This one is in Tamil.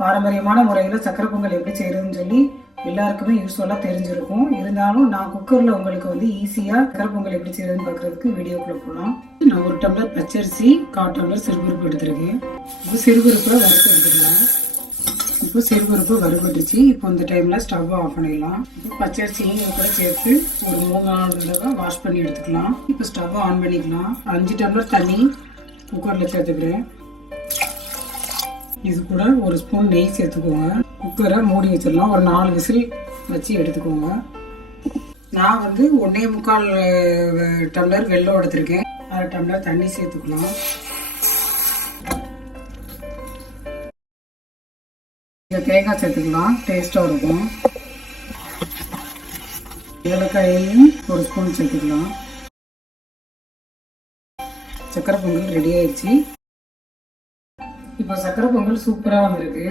பாரம்பரியமான முறையில் சக்கரை பொங்கல் எப்படி செய்யறதுன்னு சொல்லி எல்லாருக்குமே யூஸ்ஃபுல்லாக தெரிஞ்சிருக்கும். இருந்தாலும் நான் குக்கரில் உங்களுக்கு வந்து ஈஸியாக சக்கரை பொங்கல் எப்படி செய்யறதுன்னு பார்க்குறதுக்கு வீடியோக்குள்ளே போகலாம். நான் 1 டம்ளர் பச்சரிசி, 1/4 டம்ளர் சிறுபருப்பு எடுத்துருக்கேன். இப்போ சிறுபருப்பை வறுத்து எடுத்துக்கலாம். இப்போ சிறுபருப்பு வறுபட்டுச்சு. இப்போ இந்த டைமில் ஸ்டவ் ஆஃப் பண்ணிடலாம். இப்போ பச்சரிசியும் கூட சேர்த்து ஒரு 3-4 தடவை வாஷ் பண்ணி எடுத்துக்கலாம். இப்போ ஸ்டவ் ஆன் பண்ணிக்கலாம். 5 டம்ளர் தண்ணி குக்கரில் சேர்த்துக்கிறேன். இது கூட 1 ஸ்பூன் நெய் சேர்த்துக்கோங்க. குக்கரை மூடி வச்சிடலாம். ஒரு 4 விசில் வச்சு எடுத்துக்கோங்க. நான் வந்து 1.25 டம்ளர் வெல்லம் எடுத்திருக்கேன். 1/2 டம்ளர் தண்ணி சேர்த்துக்கலாம். தேங்காய் சேர்த்துக்கலாம், டேஸ்ட்டாக இருக்கும். ஏலக்காயையும் 1 ஸ்பூன் சேர்த்துக்கலாம். சக்கரை பொங்கல் ரெடி ஆயிடுச்சு. இப்போ சக்கரை பொங்கல் சூப்பராக வந்திருக்கு.